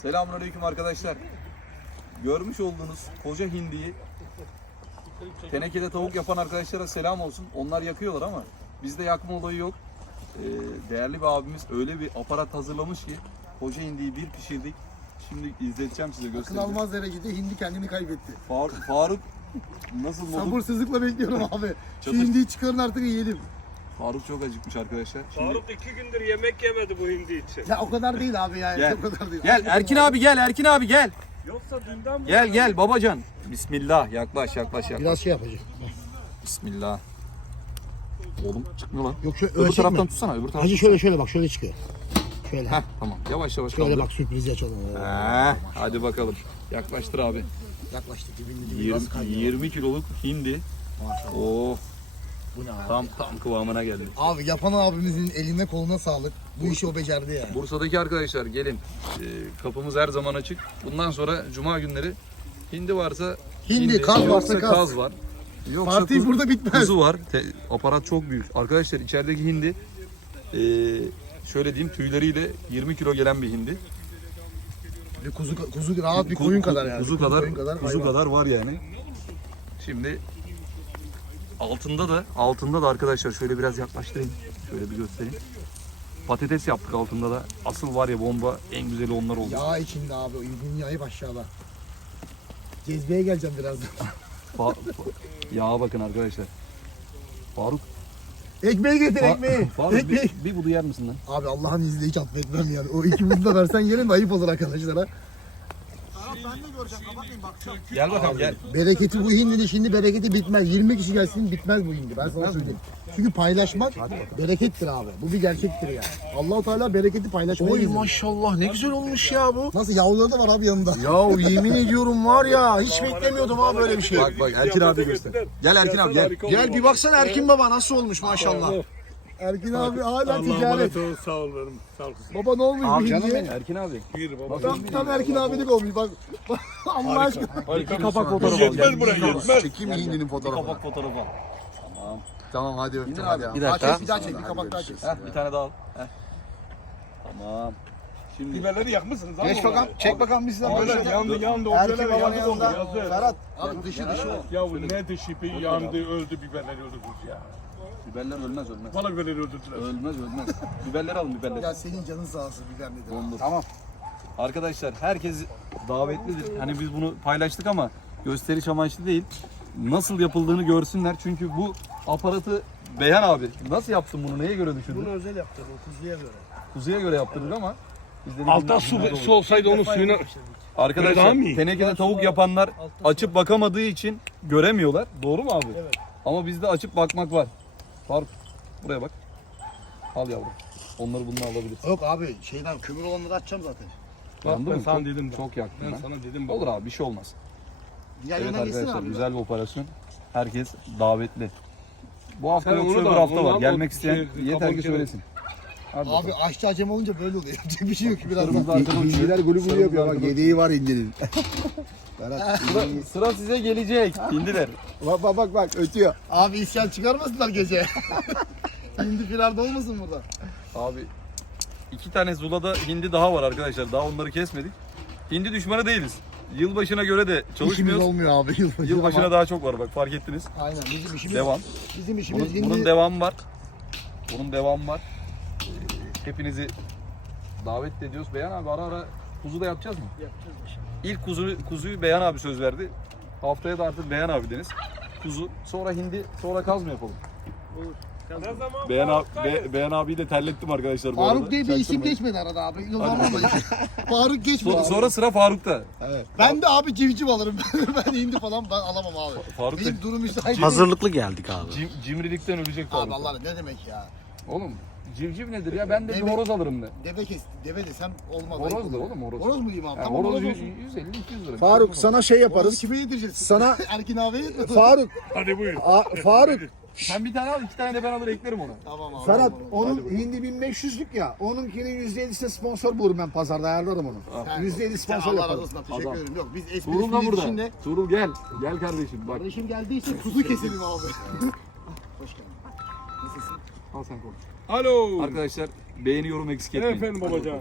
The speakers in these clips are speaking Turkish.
Selamünaleyküm arkadaşlar. Görmüş olduğunuz koca hindiyi tenekede tavuk yapan arkadaşlara selam olsun. Onlar yakıyorlar ama bizde yakma olayı yok. Değerli bir abimiz öyle bir aparat hazırlamış ki koca hindiyi bir pişirdik. Şimdi izleteceğim size, Akıl göstereceğim. almaz derecede hindi kendini kaybetti. Faruk nasıl modu? Sabırsızlıkla bekliyorum abi. Şu Çatır. hindiyi çıkarın artık yiyelim. Faruk çok acıkmış arkadaşlar. Şimdi... Faruk 2 gündür yemek yemedi bu hindi için. Ya o kadar değil abi yani. Gel. O kadar değil. Gel Erkin abi gel, Erkin abi gel. Yoksa dünden bu. Gel babacan. Bismillah, yaklaş. Biraz şey yapacağım. Bismillah. Oğlum çıkmıyor lan. Yok şöyle Öbür öyle taraftan çekme. tutsana, öbür taraftan. Hacı şöyle bak şöyle çıkıyor. Şöyle. Heh, tamam. Yavaş Şöyle kaldır. bak sürpriz açalım. Hadi bakalım. Yaklaştır abi. Yaklaştık dibinde 20 kiloluk hindi. Maşallah. Oh, Bu ne abi? tam kıvamına geldi. Abi yapan abimizin eline koluna sağlık. Bu işi o becerdi ya. Bursa'daki arkadaşlar gelin. Kapımız her zaman açık. Bundan sonra cuma günleri hindi varsa Hindi, kaz varsa yoksa kaz. var. Yoksa Parti burada bitmez. kuzu var. Aparat çok büyük. Arkadaşlar içerideki hindi şöyle diyeyim, tüyleriyle 20 kilo gelen bir hindi. Bir kuzu rahat bir koyun kadar yani. Kuzu Koyun kadar hayvan. var yani. Şimdi altında da arkadaşlar şöyle biraz yaklaştırayım. Şöyle bir göstereyim. Patates yaptık altında da. Asıl var ya bomba, en güzeli onlar oldu. Yağ içinde abi. Dünyayı aşağıda. Cezbeye geleceğim birazdan. Yağa bakın arkadaşlar. Faruk. Ekmeği getir ekmeği. Faruk Ekmeği. bir budu yer misin lan? Abi Allah'ın izniyle hiç affetmem yani. O iki buzu da versen yerim de ayıp olur arkadaşlara. Ben de göreceğim. Kapatmayın bakacağım. Gel bakalım gel. Bereketi bu hindinin şimdi bereketi bitmez. 20 kişi gelsin bitmez bu hindi. Ben sana söyleyeyim. Çünkü paylaşmak berekettir abi. Bu bir gerçektir yani. Allah-u Teala bereketi paylaşmayı Oy gelir. maşallah ne güzel olmuş ya bu. Nasıl yavruları da var abi yanında. Ya yemin ediyorum var ya hiç beklemiyordum ha böyle bir şey. Bak Erkin abi göster. Gel Erkin abi gel. Gel bir baksana Erkin baba nasıl olmuş maşallah. Erkin abi hala Allah'a ticaret. emanet ol, sağ ol benim. Sağ ol kızım. Baba ne olmuş bu hindiye? Erkin abi. Bir baba. Tam Erkin abilik olmuş bak. Allah aşkına. İki kapak fotoğrafı al. Yetmez buraya, yetmez. Çekeyim hindinin fotoğrafını. Kapak fotoğrafı al. Tamam hadi İndir öptüm abi. hadi. Bir ya. dakika. Bir daha çek bir kapak daha çek. Bir tane daha al. Tamam. Şimdi Biberleri yakmışsınız abi. Geç bakalım çek bakalım bizden Böyle böyle. yandı. O Erkin biberler babanın yandı oldu. yanında. Yazdı. Ferhat. Abi dışı Ya bu ne dışı bir yandı, öldü biberleri öldürdünüz ya. biberler ölmez. Bana biberleri öldürdüler. Ölmez. Biberleri alın biberleri. Ya senin canın sağ olsun biber nedir? Ondur. Tamam. Arkadaşlar herkes davetlidir. Hani biz bunu paylaştık ama gösteriş amaçlı değil. Nasıl yapıldığını görsünler. Çünkü bu aparatı Beyhan abi nasıl yaptın bunu? Neye göre düşündün? Bunu özel yaptırdı o kuzuya göre. Kuzuya göre yaptırdık ama biz dedik Altta bunlar su olsaydı onun suyuna... Arkadaşlar Daha mı iyi? tenekede tavuk yapanlar açıp bakamadığı için göremiyorlar. Doğru mu abi? Evet. Ama bizde açıp bakmak var. Faruk buraya bak. Al yavrum. Onları bununla alabilirsin. Yok abi şeyden kömür olanları açacağım zaten. Yandı ben mı? sana Çok- dedim. Çok yaktım Ben ben. sana dedim. Olur abi, bir şey olmaz. Diğer Evet yöne gitsin arkadaşlar, abi. güzel bir operasyon. Herkes davetli. Bu hafta Sen yoksa onu da öbür al, hafta onu var. al, Gelmek o isteyen şey, yeter kapalı ki kere. söylesin. Hadi Abi bakalım. aşçı acem olunca böyle oluyor. Yapacak bir şey yok ki biraz. Kırmızı arkadan uçuyor. Hindiler golü golü yapıyor bak yedeği var hindinin. Sıra size gelecek. İndiler. Bak ötüyor. Abi isyan çıkarmasınlar gece. Hindi firarda olmasın burada. Abi 2 tane zulada hindi daha var arkadaşlar. Daha onları kesmedik. Hindi düşmanı değiliz. Yılbaşına göre de İşimiz çalışmıyoruz. olmuyor abi yılbaşı. Yılbaşına ama- daha çok var bak, fark ettiniz. Aynen bizim işimiz. Devam. Bizim işimiz Bunun hindi. devamı var. Bunun devamı var. Hepinizi davet ediyoruz. Beyhan abi ara ara kuzu da yapacağız mı? Yapacağız inşallah. İlk kuzuyu Beyhan abi söz verdi. Haftaya da artık Beyhan abi deniz. Kuzu, sonra hindi, sonra kaz mı yapalım? Ne zaman Beyhan abiyi de terlettim arkadaşlar bu arada. Faruk diye bir isim Çaktırmayın. geçmedi arada abi. Yıllardır Faruk geçmedi. abi. Sonra sıra Faruk'ta. Ben de abi civciv alırım. Ben hindi falan ben alamam abi. Faruk da Benim durum müsait değil. Hazırlıklı geldik abi. cimrilikten ölecek Faruk. Abi Allah ne demek ya. Oğlum civciv nedir ya? Ben de bir Deve- horoz alırım de. Deve desem olmaz. Horoz ayıp da olur. oğlum, horoz. Horoz mu diyeyim abi? Yani Tamam horoz horoz olsun. 150-200 lira. Faruk sana şey Horozu yaparız. kime yedireceksin? Sana Erkin abiye yetmez. Faruk Hadi buyur. Faruk Sen bir tane al, 2 tane de ben alır eklerim ona. Tamam abi. Ferhat tamam. onun hindi 1500'lük ya. Onunkinin %7'sine sponsor bulurum ben pazarda ayarlarım onu. %7 Sen sponsor Allah razı yaparım. olsun abi, teşekkür Adam. ederim. Yok biz Tuğrul da esprisinin burada. içinde. Tuğrul gel. Gel kardeşim bak. Kardeşim geldiyse kuzu keselim abi. Hoş geldin. Nasılsın? Al sen konuş. Alo. Arkadaşlar beğeni yorum eksik etmeyin. Efendim babacan.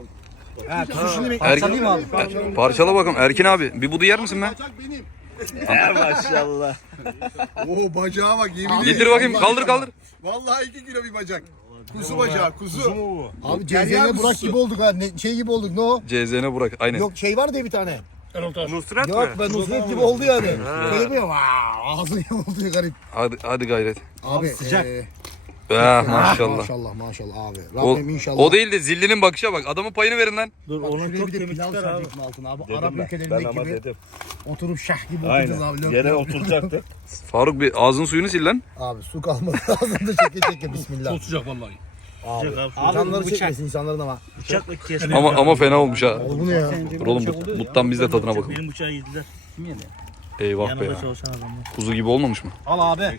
He kuzu şimdi Erkin, parçala bakalım. Erkin abi bir budu yer misin be? Bacak benim. Maşallah. Oo bacağa bak yemin Getir bakayım, kaldır kaldır. Vallahi 2 kilo bir bacak. Kuzu bacağı kuzu. Abi CZN Burak gibi olduk ha. Şey gibi olduk ne o? CZN Burak aynen. Yok şey var diye bir tane. Nusret mi? Yok ben Nusret gibi oldu yani. Böyle bir ağzı gibi oldu ya garip. Hadi gayret. Abi sıcak. Maşallah. Maşallah abi. O, Rabbim inşallah. o değil de zillinin bakışa bak. Adamın payını verin lan. Dur Bak, onun şuraya çok bir de kemik pilav çıkar abi. sereceksin altına abi. Arap Dedim ben ülkelerindeki ama gibi dedim. oturup şah gibi oturacağız abi. Aynen. Yere Löp. oturacaktı. Faruk bir ağzının suyunu sil lan. Abi su kalmadı ağzında çeke çeke bismillah. Çok sıcak vallahi. Abi. Sıcak abi. İnsanları çekmesin insanların ama. Bıçakla kesme. Ama fena olmuş ha. Oldu mu ya? Dur oğlum buttan biz de tadına bakalım. Benim bıçağı yediler. Eyvah be Yanımda ya. çalışan adamlar. Kuzu gibi olmamış mı? Al abi.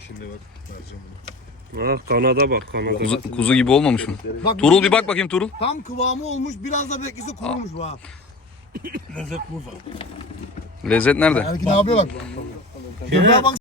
Kanada bak kanada. Kuzu gibi olmamış mı? Bak, Turul bir bak bakayım Turul. Tam kıvamı olmuş biraz da beklese kurumuş bu ha. Lezzet burada. Lezzet nerede? Erkin abi bak. Göbeğe bak.